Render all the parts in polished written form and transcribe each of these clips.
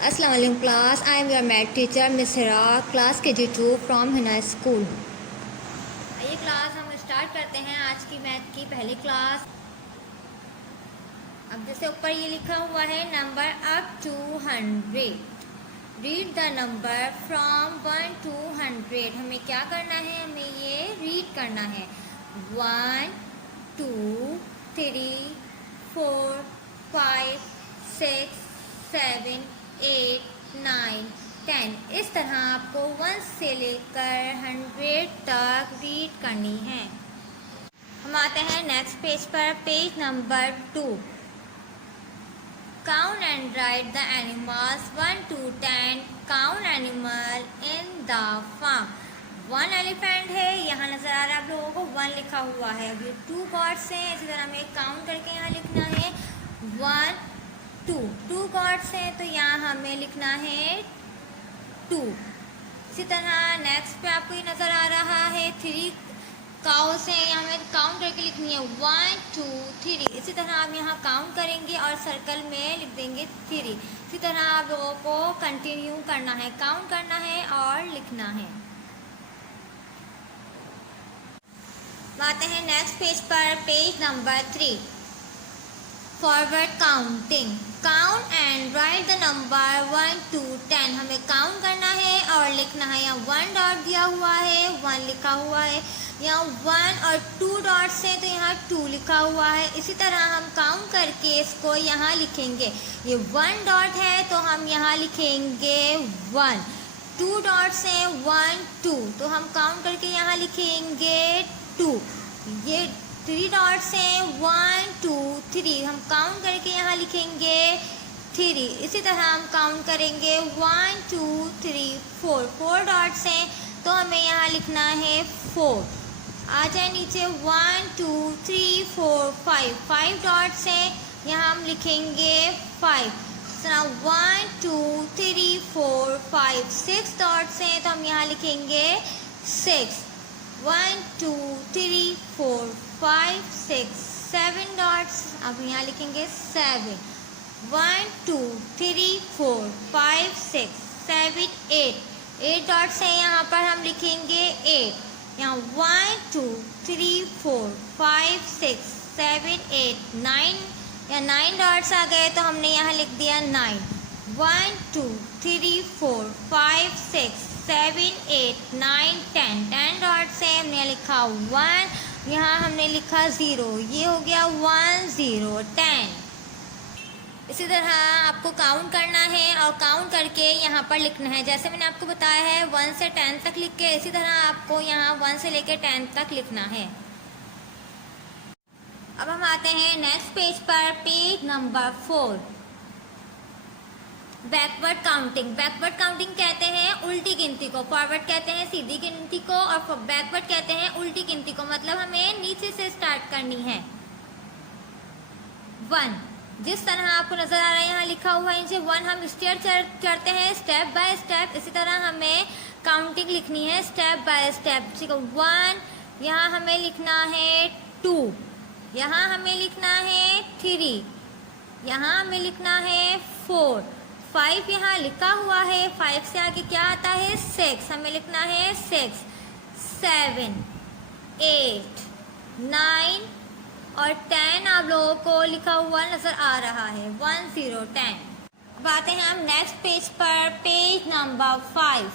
अस्सलाम वालेकुम class, I am your math teacher miss Hira, class KG2 from Hina school. आइए class हम start करते हैं आज की मैथ की पहली क्लास। अब जैसे ऊपर ये लिखा हुआ है number up to 100, read the number from 1 to 100। हमें क्या करना है, हमें ये रीड करना है। 1 2 3 4 5 6 7 8 9 10। इस तरह आपको 1 से लेकर 100 तक रीड करनी है। हम आते हैं नेक्स्ट पेज पर, page number 2। Count and write the animals 1 to 10। Count animal in the farm. 1 elephant है, यहाँ नजर आ रहा है आप लोगों को 1 लिखा हुआ है। अब ये 2 गॉड्स हैं, इसी तरह हमें काउंट करके यहाँ लिखना है 1 2 गॉड्स हैं तो यहाँ हमें लिखना है 2। इसी तरह नेक्स्ट पे आपको ये नजर आ रहा है 3 काउस है, यहाँ हमें काउंट करके लिखनी है 1 2 3। इसी तरह आप यहाँ काउंट करेंगे और सर्कल में लिख देंगे 3। इसी तरह आप लोगों को कंटिन्यू करना है, काउंट करना है और लिखना है। आते हैं नेक्स्ट पेज पर, page number 3। Forward counting. Count and write the number 1 to 10। हमें काउंट करना है और लिखना है। यहाँ 1 डॉट दिया हुआ है, 1 लिखा हुआ है। यहाँ 1 और 2 डॉट्स हैं तो यहाँ 2 लिखा हुआ है। इसी तरह हम काउंट करके इसको यहाँ लिखेंगे। ये 1 डॉट है तो हम यहाँ लिखेंगे 1। 2 डॉट्स हैं 1 2 तो हम काउंट करके यहाँ लिखेंगे 2। ये 3 डॉट्स हैं 1 2 3 हम काउंट करके यहाँ लिखेंगे 3। इसी तरह हम काउंट करेंगे 1 2 3 4। 4 डॉट्स हैं तो हमें यहाँ लिखना है 4। आ जाए नीचे 1 2 3 4 5। 5 डॉट्स हैं, यहाँ हम लिखेंगे 5। इस तरह 1 2 3 4 5। 6 डॉट्स हैं तो हम यहाँ लिखेंगे 6। 1 2 3 4 5 6 7 डॉट्स, अब यहाँ लिखेंगे 7। 1 2 3 4 5 6 7 8। 8 डॉट्स हैं, यहाँ पर हम लिखेंगे 8। यहाँ 1 2 3 4 5 6 7 8 9। या 9 डॉट्स आ गए तो हमने यहाँ लिख दिया 9। 1 2 3 4 5 6 7 8 9 10। 10 डॉट्स से हमने लिखा 1, यहाँ हमने लिखा 0। ये हो गया 1 0 10। इसी तरह आपको काउंट करना है और काउंट करके यहाँ पर लिखना है। जैसे मैंने आपको बताया है 1 से 10 तक लिख के, इसी तरह आपको यहाँ 1 से लेकर 10 तक लिखना है। अब हम आते हैं नेक्स्ट पेज पर, page number 4। Backward counting. Backward counting कहते हैं उल्टी गिनती को, फॉरवर्ड कहते हैं सीधी गिनती को और बैकवर्ड कहते हैं उल्टी गिनती को। मतलब हमें नीचे से स्टार्ट करनी है। 1 जिस तरह आपको नजर आ रहा है यहाँ लिखा हुआ है, इनसे 1 हम स्टेयर चढ़ते हैं स्टेप बाय स्टेप। इसी तरह हमें काउंटिंग लिखनी है स्टेप बाय स्टेप। ठीक है, 1 यहाँ हमें लिखना है 2, यहाँ हमें लिखना है 3, यहाँ हमें लिखना है 4, 5 यहाँ लिखा हुआ है। 5 से आगे क्या आता है 6, हमें लिखना है 6, 7 8 9 और 10 आप लोगों को लिखा हुआ नजर आ रहा है 1 0 10। अब आते हैं हम नेक्स्ट पेज पर, page number 5।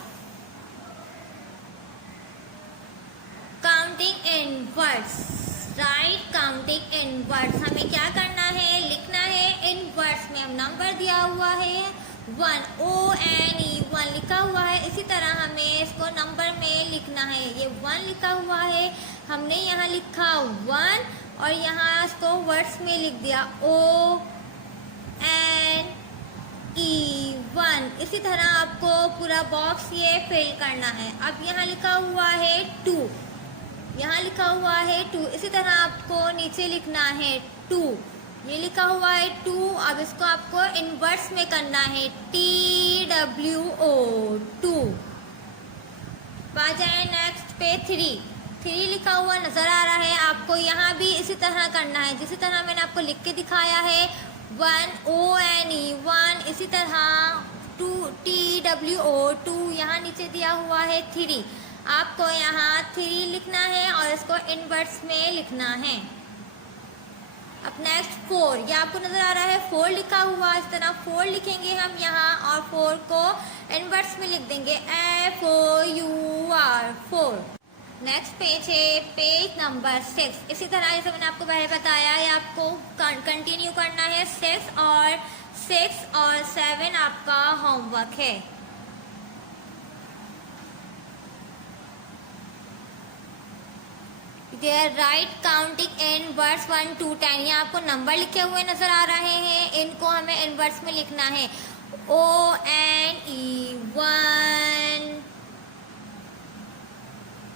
Counting in words. Right counting in words. हमें क्या करना है, लिखना है इन वर्ड्स में। हम नंबर दिया हुआ है 1 ONE 1 लिखा हुआ है। इसी तरह हमें इसको नंबर में लिखना है। ये 1 लिखा हुआ है, हमने यहाँ लिखा 1 और यहाँ इसको वर्ड्स में लिख दिया ONE 1। इसी तरह आपको पूरा बॉक्स ये फिल करना है। अब यहाँ लिखा हुआ है 2, यहाँ लिखा हुआ है 2। इसी तरह आपको नीचे लिखना है 2, ये लिखा हुआ है 2। अब इसको आपको इन वर्ड्स में करना है TWO 2। आ जाए नेक्स्ट पे 3 लिखा हुआ नजर आ रहा है आपको, यहाँ भी इसी तरह करना है। जिस तरह मैंने आपको लिख के दिखाया है 1 ONE 1, इसी तरह TWO2 यहाँ नीचे दिया हुआ है 3, आपको यहाँ 3 लिखना है और इसको इनवर्स में लिखना है। अब नेक्स्ट 4, ये आपको नजर आ रहा है 4 लिखा हुआ, इस तरह 4 लिखेंगे हम यहाँ और 4 को इनवर्स में लिख देंगे FOUR 4। नेक्स्ट पेज है पेज नंबर 6। इसी तरह जैसे मैंने आपको पहले बताया है आपको कंटिन्यू करना है। 6 और 7 आपका होमवर्क है। Write counting in words 1 to 10, यहाँ आपको नंबर लिखे हुए नजर आ रहे हैं, इनको हमें इनवर्स में लिखना है। ONE 1।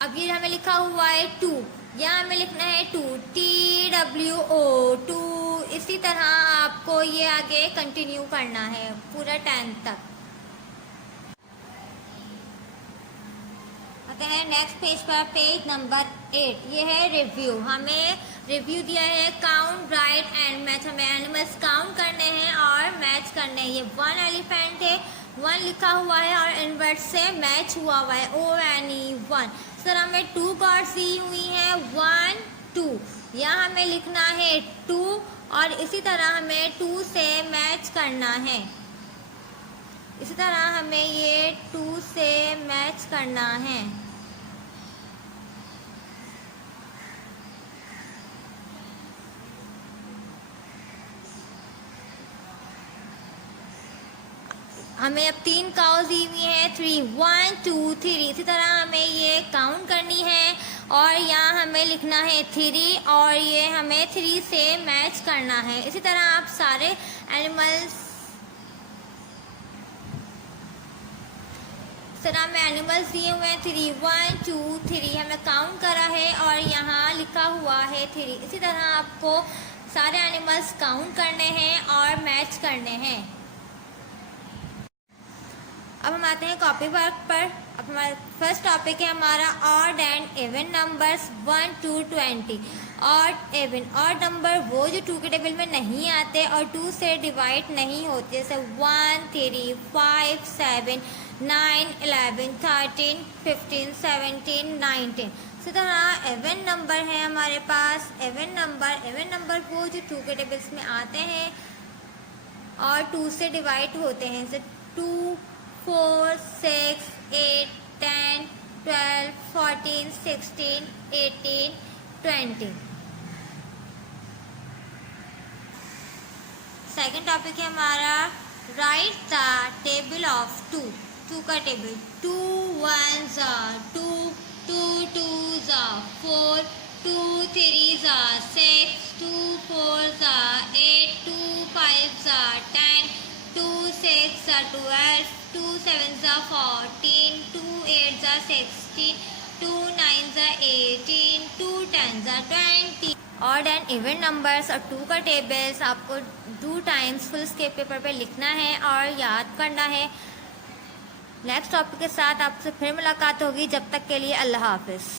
अब ये हमें लिखा हुआ है 2, यहाँ हमें लिखना है 2 TWO2। इसी तरह आपको ये आगे कंटिन्यू करना है पूरा 10 तक। है नेक्स्ट पेज पर पेज नंबर 8, ये है रिव्यू। हमें रिव्यू दिया है काउंट, राइट एंड मैच। हमें एनिमल्स काउंट करने हैं और मैच करने हैं। ये 1 एलिफेंट है, 1 लिखा हुआ है और इनवर्स से मैच हुआ हुआ है ONE 1। सर हमें 2 कार्ड्स दी हुई हैं 1 2, यहाँ हमें लिखना है 2 और इसी तरह हमें 2 से मैच करना है। इसी तरह हमें ये 2 से मैच करना है। हमें अब 3 काउज दी हुई है 3 1 2 3। इसी तरह हमें ये काउंट करनी है और यहाँ हमें लिखना है 3 और ये हमें 3 से मैच करना है। इसी तरह आप सारे एनिमल्स, इस तरह हमें एनिमल्स दिए हुए हैं 3 1 2 3, हमें काउंट करा है और यहाँ लिखा हुआ है 3। इसी तरह आपको सारे एनिमल्स काउंट करने हैं और मैच करने हैं। अब हम आते हैं कॉपी वर्क पर। अब हमारा फर्स्ट टॉपिक है हमारा odd and even numbers 1 to 20। Odd even, odd number वो जो 2 के टेबल में नहीं आते और 2 से डिवाइड नहीं होते, जैसे 1 3 5 7 9 11 13 15 17 19। इसी तरह इवन नंबर है हमारे पास। इवन नंबर वो जो 2 के टेबल्स में आते हैं और 2 से डिवाइड होते हैं, जैसे 2 4 6 8 10 12 14 16 18 20। सेकेंड टॉपिक है हमारा राइट द टेबल ऑफ 2। 2 का table, 2 1s are 2, 2 2s are 4, 2 3s are 6, 2 4s are 8, 2 5s are 10, 2 6s are 12, 2 7s are 14, 2 8s are 16, 2 9s are 18, 2 10s are 20। Odd and even numbers और 2 का tables आपको 2 times full escape paper पे लिखना है और याद करना है। नेक्स्ट टॉपिक के साथ आपसे फिर मुलाकात होगी, जब तक के लिए अल्लाह हाफिज़।